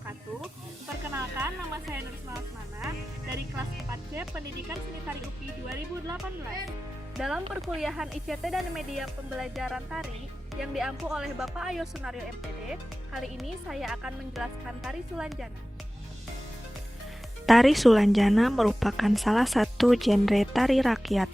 wabarakatuh. Perkenalkan, nama saya Nurisma Asmana dari kelas 4C Pendidikan Seni Tari UPI 2018. Dalam perkuliahan ICT dan Media Pembelajaran Tari yang diampu oleh Bapak Ayo Sunario MPD, kali ini saya akan menjelaskan Tari Sulanjana. Tari Sulanjana merupakan salah satu genre tari rakyat.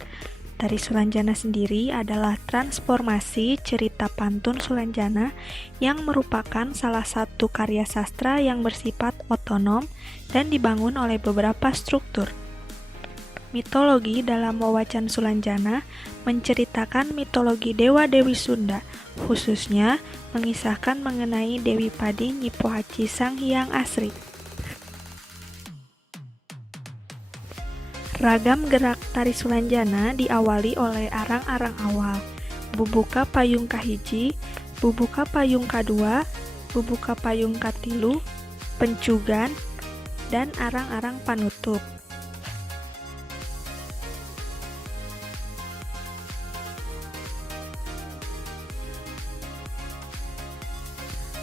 Tari Sulanjana sendiri adalah transformasi cerita pantun Sulanjana yang merupakan salah satu karya sastra yang bersifat otonom dan dibangun oleh beberapa struktur. Mitologi dalam wawacan Sulanjana menceritakan mitologi dewa-dewi Sunda, khususnya mengisahkan mengenai Dewi Padi Nyi Pohaci Sang Hyang Asri. Ragam gerak tari Sulanjana diawali oleh arang-arang awal, bubuka payung kahiji, bubuka payung kadua, bubuka payung katilu, pencugan, dan arang-arang panutup.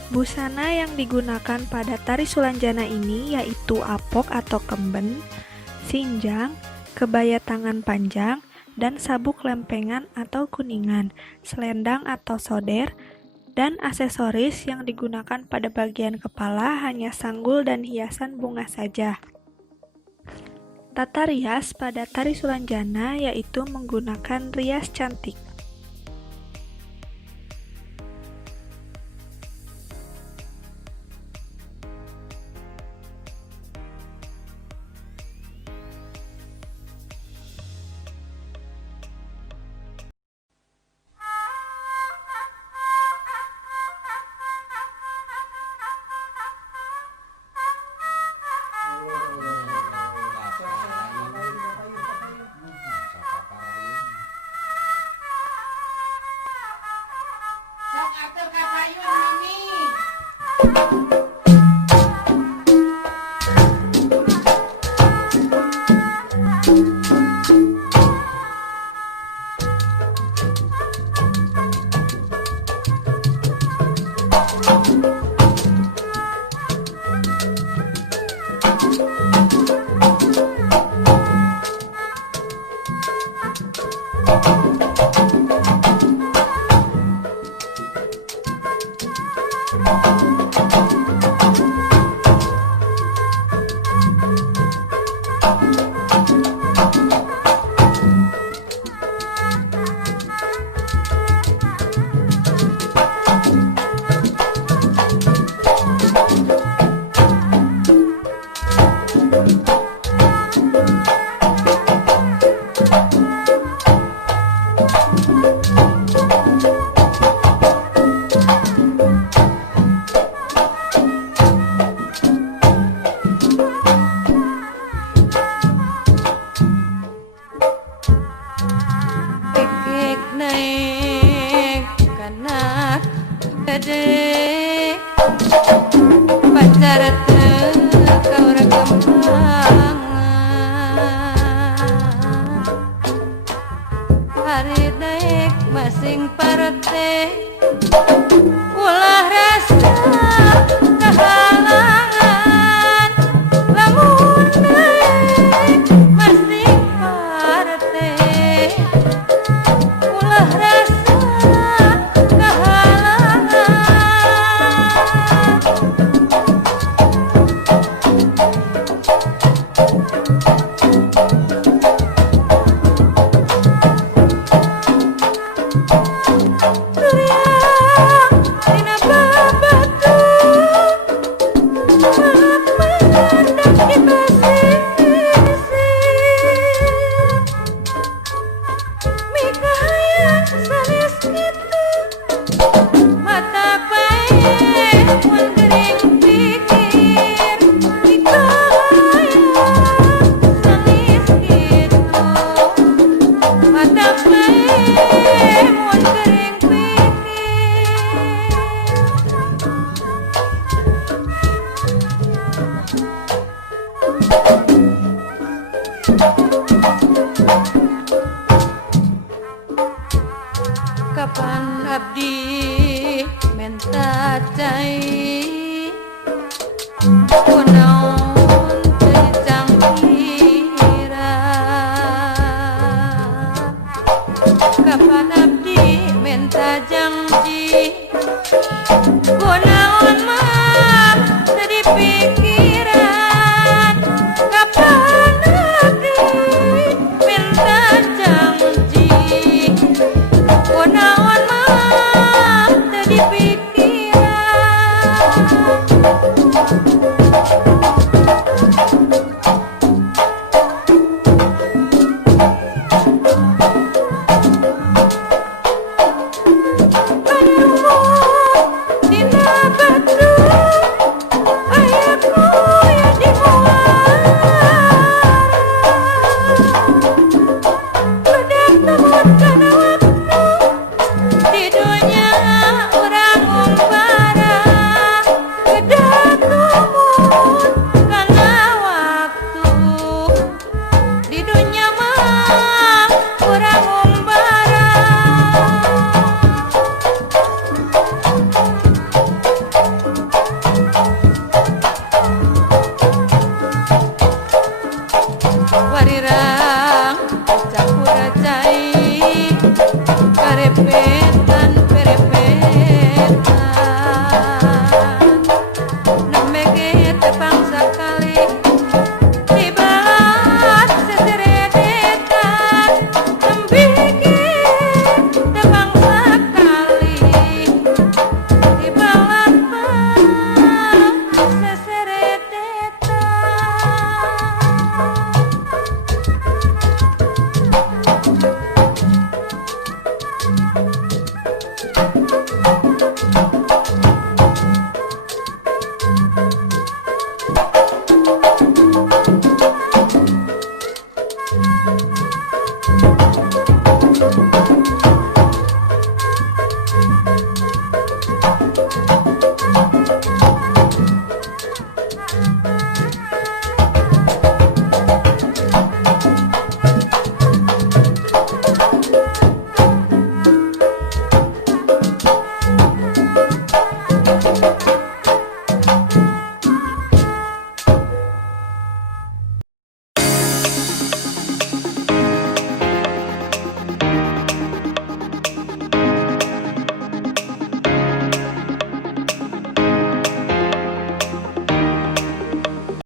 Busana yang digunakan pada tari Sulanjana ini yaitu apok atau kemben, sinjang, kebaya tangan panjang, dan sabuk lempengan atau kuningan, selendang atau soder, dan aksesoris yang digunakan pada bagian kepala hanya sanggul dan hiasan bunga saja. Tata rias pada tari Sulanjana yaitu menggunakan rias cantik. Sok atuh ka payun mami. Kekek naik kanak gede pacar kau rekam hari naik masing parete